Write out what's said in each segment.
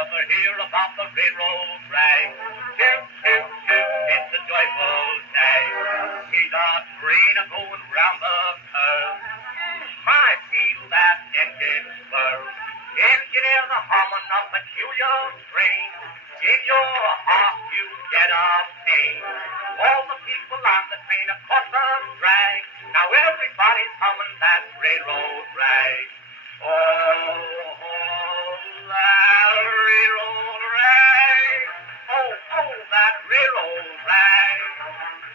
ever hear about the railroad rag? Toot, toot, toot, it's a joyful day. See the train a-going round the curve. I feel that engine swerve. Engineer the humming of peculiar train. In your heart you get a pain. All the people on the train have caught the drag. Now everybody's humming that railroad rag. Oh, that railroad rag. Oh, that railroad rag.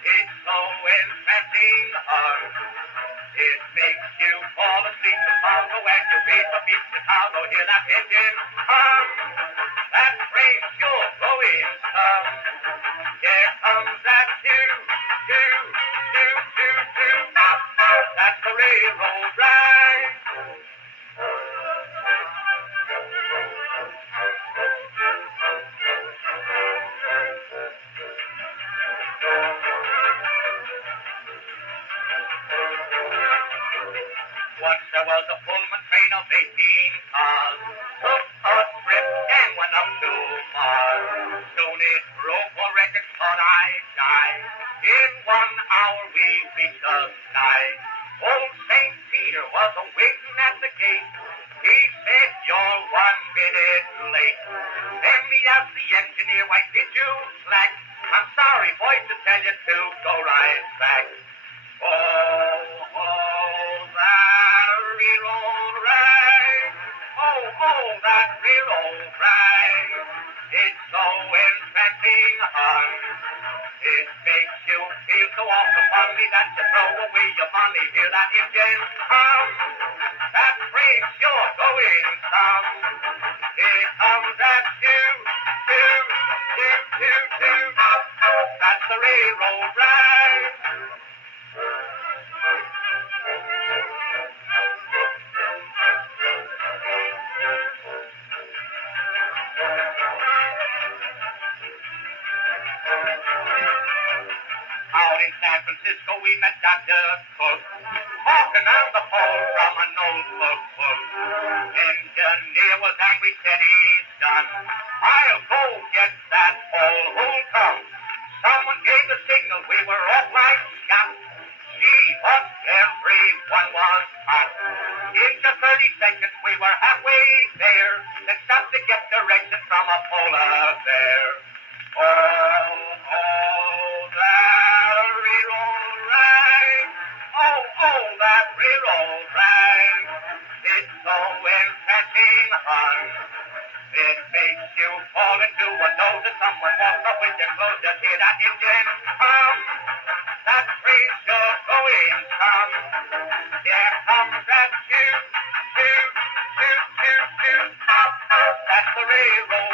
It's so entrancing hard. It makes you fall asleep tomorrow when you reach the beach Chicago. Hear that engine hum. That train's sure going some. Here comes that choo, choo, choo, choo, choo. That's the railroad ride. Once there was a Pullman train of 18 cars, took a trip and went up to Mars. Soon it broke a record, thought I'd die. In 1 hour we reached the sky. Old St. Peter was a-waiting at the gate. He said, "You're 1 minute late." Then he asked the engineer, "Why did you slack?" "I'm sorry, boys, to tell you to go right back." Oh, that railroad ride. Oh, that railroad ride. It's so entrancing hard. It makes you feel so awful funny that you throw away your money. Hear that engine hum? That train's sure going some. Here comes that choo, choo, choo, choo, choo. That's the railroad ride. Out in San Francisco we met Dr. Cook, walking on the pole from a notebook book. Engineer was angry, said he's done. "I'll go get that pole, who'll come?" Someone gave the signal, we were off like shot. Gee, but everyone was hot. In just 30 seconds we were halfway there, then stopped to get directions from a polar bear. Oh, that railroad ride. Oh, that railroad ride. It's so entrancing hard. It makes you fall into a doze as someone walks up with your clothes. Just hear that engine hum. That train's sure going some. Here comes that choo, choo, choo, choo, choo. That's the railroad.